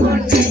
我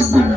Thank you.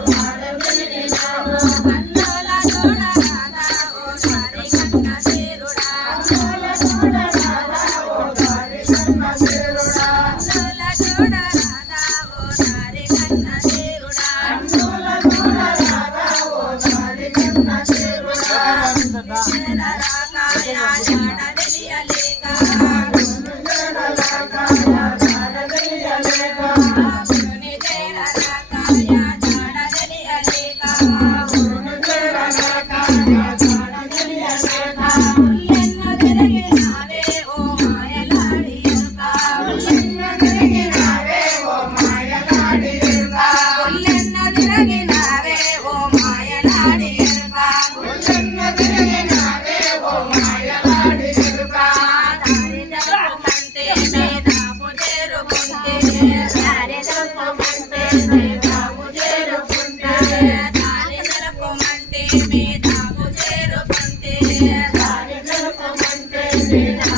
see.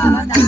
么么